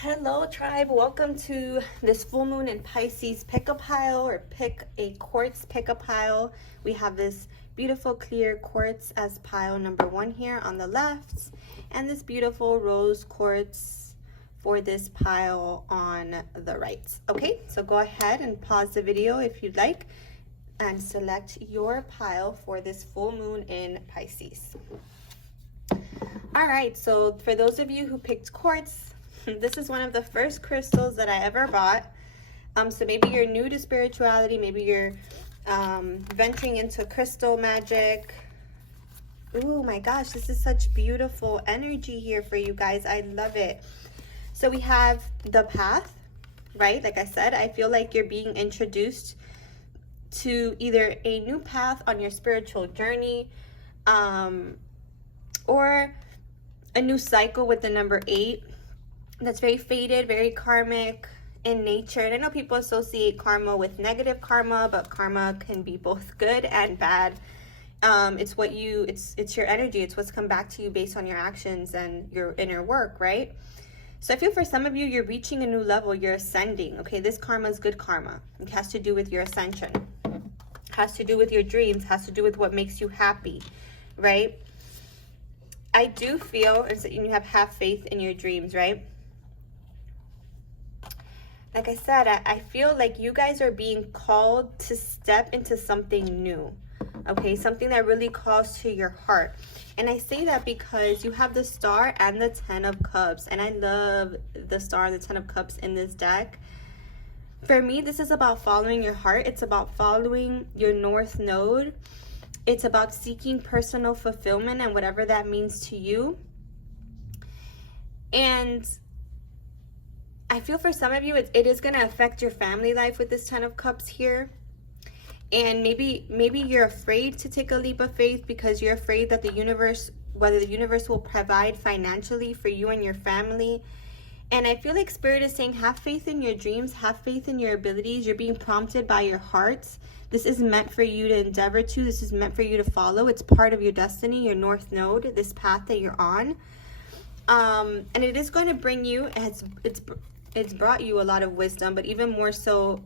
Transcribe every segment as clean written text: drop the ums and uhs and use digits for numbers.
Hello tribe, welcome to this full moon in Pisces pick a pile or pick a quartz pick a pile. We have this beautiful clear quartz as pile number 1 here on the left, and this beautiful rose quartz for this pile on the right. Okay, so go ahead and pause the video if you'd like and select your pile for this full moon in Pisces. All right, so for those of you who picked quartz, this is one of the first crystals that I ever bought. So maybe you're new to spirituality, maybe you're venturing into crystal magic. Oh my gosh, this is such beautiful energy here for you guys. I love it. So we have the path, right? Like I said, I feel like you're being introduced to either a new path on your spiritual journey, or a new cycle with the number 8. That's very fated, very karmic in nature. And I know people associate karma with negative karma, but karma can be both good and bad. It's your energy. It's what's come back to you based on your actions and your inner work, right? So I feel for some of you, you're reaching a new level. You're ascending. Okay, this karma is good karma. It has to do with your ascension. Has to do with your dreams. Has to do with what makes you happy, right? I do feel, and so you have faith in your dreams, right? Like I said, I feel like you guys are being called to step into something new, okay? Something that really calls to your heart. And I say that because you have the Star and the 10 of Cups, and I love the Star and the 10 of Cups in this deck. For me, this is about following your heart. It's about following your North Node. It's about seeking personal fulfillment and whatever that means to you. And I feel for some of you, it is going to affect your family life with this 10 of Cups here. And maybe you're afraid to take a leap of faith because you're afraid that whether the universe will provide financially for you and your family. And I feel like Spirit is saying, have faith in your dreams, have faith in your abilities. You're being prompted by your heart. This is meant for you to endeavor to. This is meant for you to follow. It's part of your destiny, your North Node, this path that you're on. And it is going to bring you, it's brought you a lot of wisdom, but even more so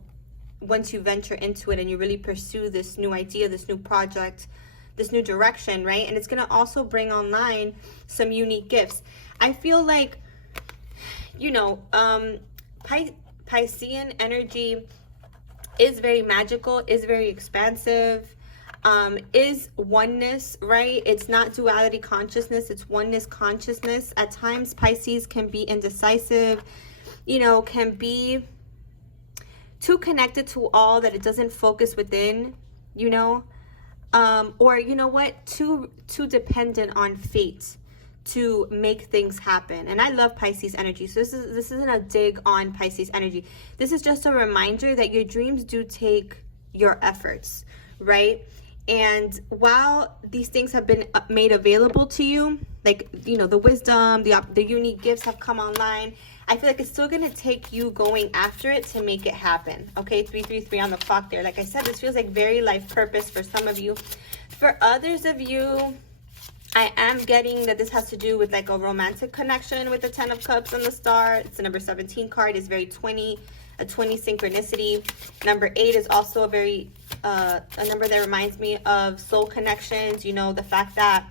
once you venture into it and you really pursue this new idea, this new project, this new direction, right? And it's going to also bring online some unique gifts. I feel like, Piscean energy is very magical, is very expansive, is oneness, right? It's not duality consciousness, it's oneness consciousness. At times, Pisces can be indecisive, can be too connected to all that it doesn't focus within, or too dependent on fate to make things happen. And I love Pisces energy. So this isn't a dig on Pisces energy. This is just a reminder that your dreams do take your efforts, right? And while these things have been made available to you, like, the wisdom, the unique gifts have come online, I feel like it's still going to take you going after it to make it happen. Okay, 333 on the clock there. Like I said, this feels like very life purpose for some of you. For others of you, I am getting that this has to do with like a romantic connection with the 10 of Cups and the Star. It's the number 17 card. It's very 20, a 20 synchronicity. Number 8 is also a number that reminds me of soul connections. The fact that,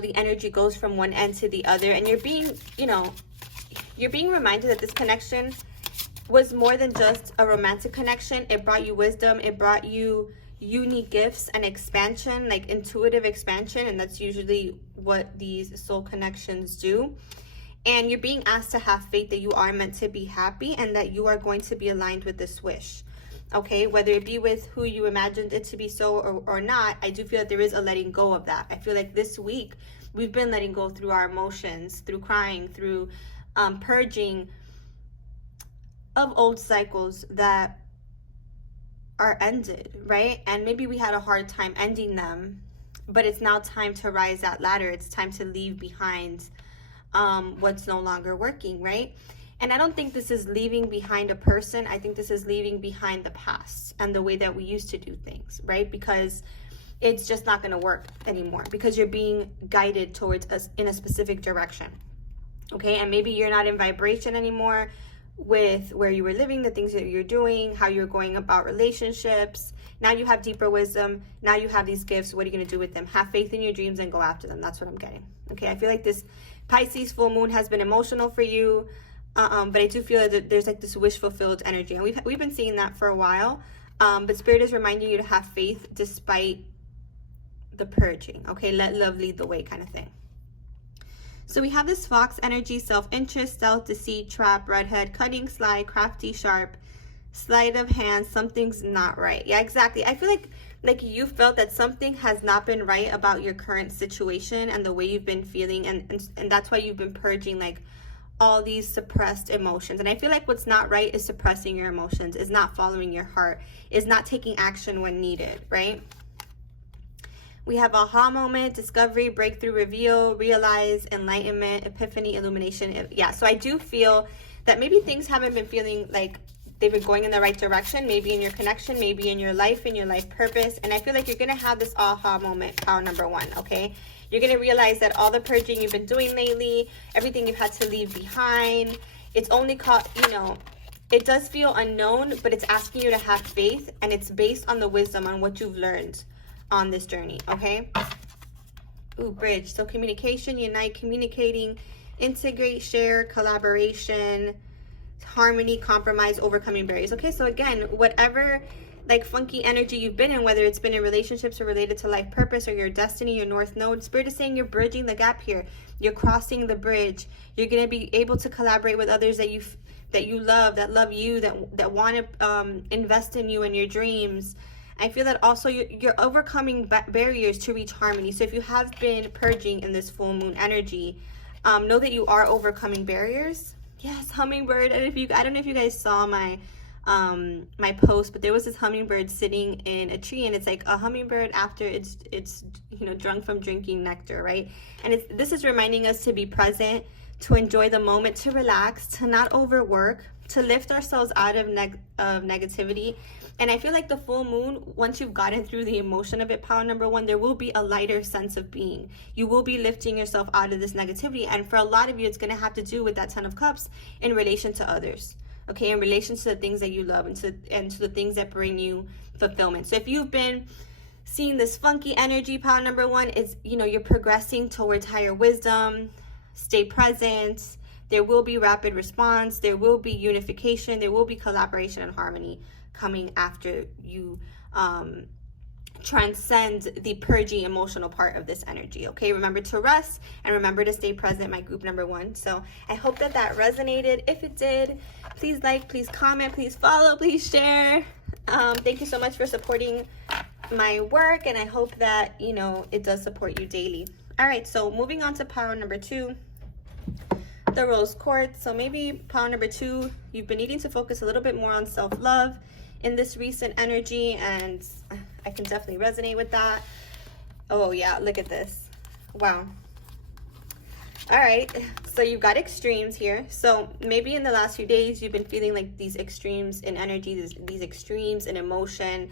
the energy goes from one end to the other, and you're being reminded that this connection was more than just a romantic connection. It brought you wisdom. It brought you unique gifts and expansion, like intuitive expansion, and that's usually what these soul connections do. And you're being asked to have faith that you are meant to be happy and that you are going to be aligned with this wish. Okay, whether it be with who you imagined it to be so or not, I do feel that there is a letting go of that. I feel like this week we've been letting go through our emotions, through crying, through purging of old cycles that are ended, right? And maybe we had a hard time ending them, but it's now time to rise that ladder. It's time to leave behind what's no longer working, right? And I don't think this is leaving behind a person. I think this is leaving behind the past and the way that we used to do things, right? Because it's just not going to work anymore because you're being guided towards us in a specific direction. Okay, and maybe you're not in vibration anymore with where you were living, the things that you're doing, how you're going about relationships. Now you have deeper wisdom. Now you have these gifts. What are you going to do with them? Have faith in your dreams and go after them. That's what I'm getting. Okay, I feel like this Pisces full moon has been emotional for you, but I do feel that there's like this wish fulfilled energy, and we've been seeing that for a while. But Spirit is reminding you to have faith despite the purging. Okay, let love lead the way, kind of thing. So we have this fox energy: self-interest, stealth, deceit, trap, redhead, cunning, sly, crafty, sharp, sleight of hand. Something's not right. Yeah, exactly. I feel like you felt that something has not been right about your current situation and the way you've been feeling, and that's why you've been purging like all these suppressed emotions. And I feel like what's not right is suppressing your emotions, is not following your heart, is not taking action when needed, right? We have aha moment, discovery, breakthrough, reveal, realize, enlightenment, epiphany, illumination. Yeah, so I do feel that maybe things haven't been feeling like they've been going in the right direction, maybe in your connection, maybe in your life purpose. And I feel like you're going to have this aha moment, power number 1, okay? You're going to realize that all the purging you've been doing lately, everything you've had to leave behind, it's only caught, it does feel unknown, but it's asking you to have faith, and it's based on the wisdom, on what you've learned on this journey, okay? Ooh, bridge. So communication, unite, communicating, integrate, share, collaboration, harmony, compromise, overcoming barriers. Okay, so again, whatever like funky energy you've been in, whether it's been in relationships or related to life purpose or your destiny, your north node, Spirit is saying you're bridging the gap here. You're crossing the bridge. You're going to be able to collaborate with others that you love, that love you, that want to invest in you and your dreams. I feel that also you're overcoming barriers to reach harmony. So if you have been purging in this full moon energy, know that you are overcoming barriers. Yes, hummingbird. And I don't know if you guys saw my my post, but there was this hummingbird sitting in a tree, and it's like a hummingbird after it's drunk from drinking nectar, right? And this is reminding us to be present, to enjoy the moment, to relax, to not overwork, to lift ourselves out of negativity. And I feel like the full moon, once you've gotten through the emotion of it, power number 1, there will be a lighter sense of being. You will be lifting yourself out of this negativity. And for a lot of you, it's going to have to do with that 10 of Cups in relation to others. Okay, in relation to the things that you love and to the things that bring you fulfillment. So if you've been seeing this funky energy, power number 1 is, you're progressing towards higher wisdom. Stay present. There will be rapid response. There will be unification. There will be collaboration and harmony coming after you transcend the purgy emotional part of this energy. Okay, remember to rest and remember to stay present, my group number 1. So I hope that resonated. If it did, please like, please comment, please follow, please share. Thank you so much for supporting my work, and I hope that it does support you daily. All right, so moving on to power number 2, the rose quartz. So maybe power number 2, you've been needing to focus a little bit more on self-love in this recent energy, and I can definitely resonate with that. Oh yeah, look at this. Wow. All right, so you've got extremes here. So maybe in the last few days you've been feeling like these extremes in energy, these extremes in emotion.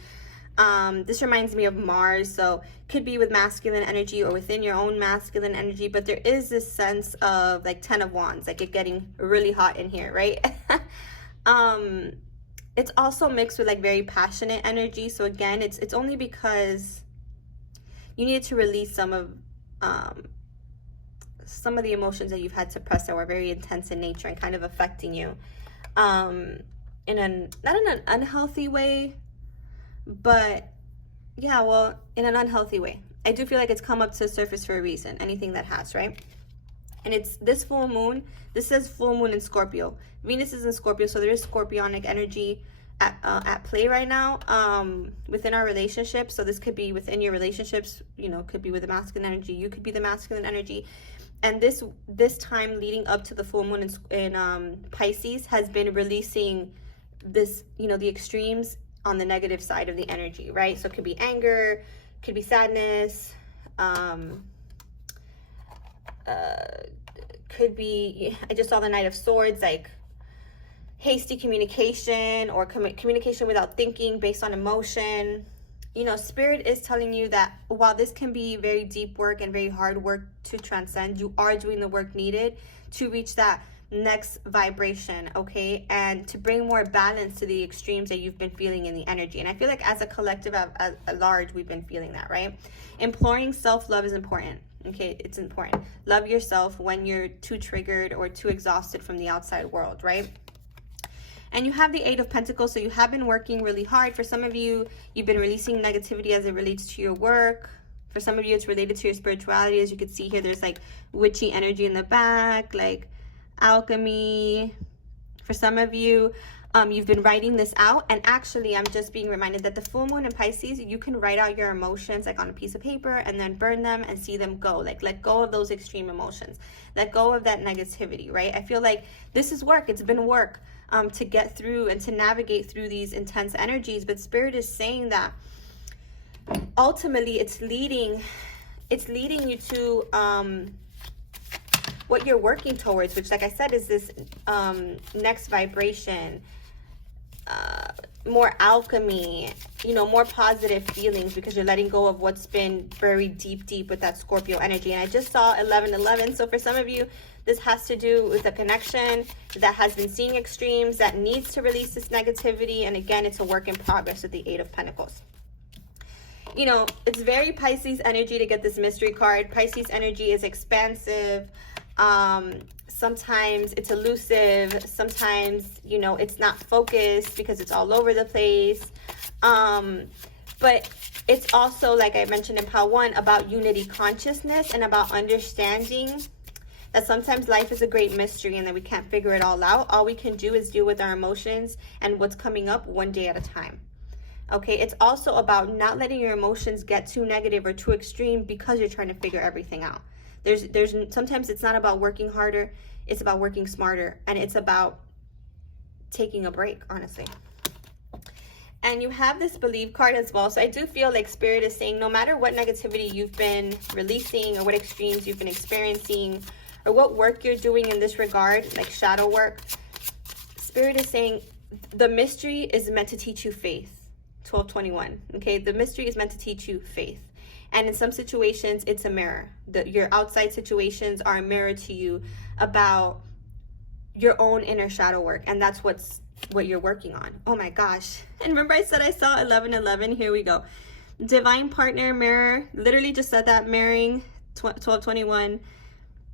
This reminds me of Mars, so could be with masculine energy or within your own masculine energy, but there is this sense of like 10 of Wands, like it getting really hot in here, right? It's also mixed with like very passionate energy. So again, it's only because you need to release some of the emotions that you've had suppressed that were very intense in nature and kind of affecting you not in an unhealthy way, but yeah, well, in an unhealthy way. I do feel like it's come up to the surface for a reason, anything that has, right? And it's this full moon. This says full moon in Scorpio. Venus is in Scorpio, so there is scorpionic energy at play right now within our relationships. So this could be within your relationships, could be with the masculine energy. You could be the masculine energy. And this time leading up to the full moon in Pisces has been releasing this, the extremes on the negative side of the energy, right? So it could be anger, could be sadness, could be, I just saw the Knight of Swords, like hasty communication or communication without thinking based on emotion. you know, Spirit is telling you that while this can be very deep work and very hard work to transcend, you are doing the work needed to reach that next vibration, okay? And to bring more balance to the extremes that you've been feeling in the energy. And I feel like as a collective, at large, we've been feeling that, right? Imploring self-love is important, okay? It's important. Love yourself when you're too triggered or too exhausted from the outside world, right? And you have the Eight of Pentacles, so you have been working really hard. For some of you, you've been releasing negativity as it relates to your work. For some of you, it's related to your spirituality. As you can see here, there's like witchy energy in the back, like alchemy. For some of you, you've been writing this out. And actually, I'm just being reminded that the full moon in Pisces, you can write out your emotions like on a piece of paper and then burn them and see them go. Like, let go of those extreme emotions. Let go of that negativity, right? I feel like this is work. It's been work. To get through and to navigate through these intense energies, but Spirit is saying that ultimately it's leading you to what you're working towards, which, like I said, is this next vibration, more alchemy, you know, more positive feelings, because you're letting go of what's been buried deep with that Scorpio energy. And I just saw 1111, so for some of you, this has to do with a connection that has been seeing extremes, that needs to release this negativity. And again, it's a work in progress with the Eight of Pentacles. You know, it's very Pisces energy to get this mystery card. Pisces energy is expansive. Sometimes it's elusive. Sometimes, you know, it's not focused because it's all over the place. But it's also, like I mentioned in Pile 1, about unity consciousness and about understanding that sometimes life is a great mystery and that we can't figure it all out. All we can do is deal with our emotions and what's coming up one day at a time. Okay, it's also about not letting your emotions get too negative or too extreme because you're trying to figure everything out. There's sometimes it's not about working harder, it's about working smarter, and it's about taking a break, honestly. And you have this Believe card as well. So I do feel like Spirit is saying no matter what negativity you've been releasing or what extremes you've been experiencing, or what work you're doing in this regard, like shadow work, Spirit is saying the mystery is meant to teach you faith. 1221, okay? The mystery is meant to teach you faith. And in some situations, it's a mirror. Your outside situations are a mirror to you about your own inner shadow work. And that's what you're working on. Oh my gosh. And remember I said I saw 1111? Here we go. Divine partner mirror. Literally just said that, mirroring 1221.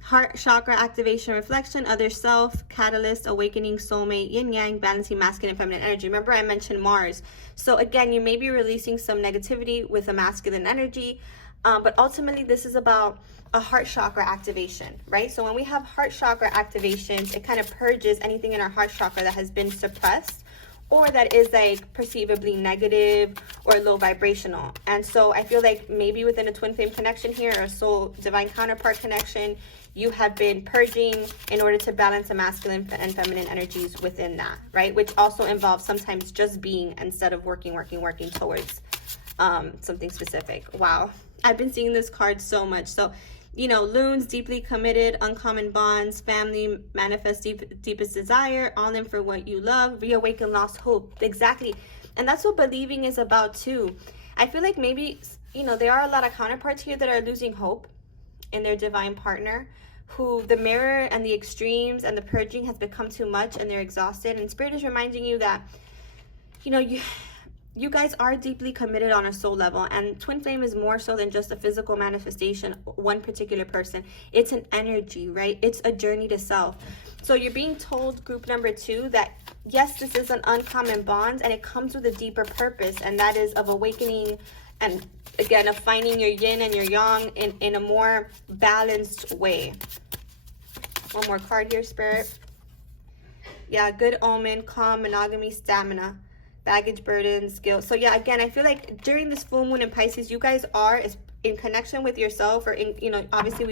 Heart chakra activation, reflection, other self, catalyst, awakening, soulmate, yin yang, balancing masculine and feminine energy. Remember I mentioned Mars. So again, you may be releasing some negativity with a masculine energy, but ultimately this is about a heart chakra activation, right? So when we have heart chakra activations, it kind of purges anything in our heart chakra that has been suppressed or that is like perceivably negative or low vibrational. And so I feel like maybe within a twin flame connection here, or soul divine counterpart connection, you have been purging in order to balance the masculine and feminine energies within that, right? Which also involves sometimes just being instead of working towards something specific. Wow. I've been seeing this card so much. So, you know, loons, deeply committed, uncommon bonds, family, manifest deepest desire, all in for what you love, reawaken lost hope. Exactly. And that's what believing is about too. I feel like maybe, you know, there are a lot of counterparts here that are losing hope in their divine partner, who the mirror and the extremes and the purging has become too much and they're exhausted. And Spirit is reminding you that, you know, you guys are deeply committed on a soul level, and twin flame is more so than just a physical manifestation, one particular person. It's an energy, right? It's a journey to self. So you're being told, group number 2, that yes, this is an uncommon bond and it comes with a deeper purpose, and that is of awakening and again of finding your yin and your yang in a more balanced way. One more card here, Spirit. Yeah, good omen, calm, monogamy, stamina, baggage, burdens, guilt. So yeah, again, I feel like during this full moon in Pisces, you guys are in connection with yourself, or in, you know, obviously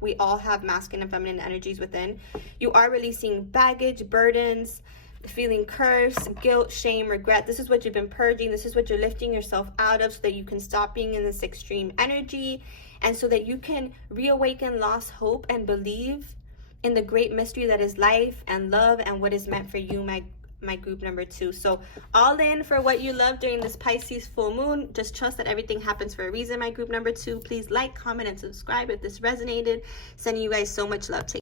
we all have masculine and feminine energies within. You are releasing baggage, burdens, feeling cursed, guilt, shame, regret. This is what you've been purging. This is what you're lifting yourself out of so that you can stop being in this extreme energy, and so that you can reawaken lost hope and believe in the great mystery that is life and love and what is meant for you, my my group number 2. So all in for what you love during this Pisces full moon. Just trust that everything happens for a reason, my group number 2. Please like, comment, and subscribe if this resonated. Sending you guys so much love. Take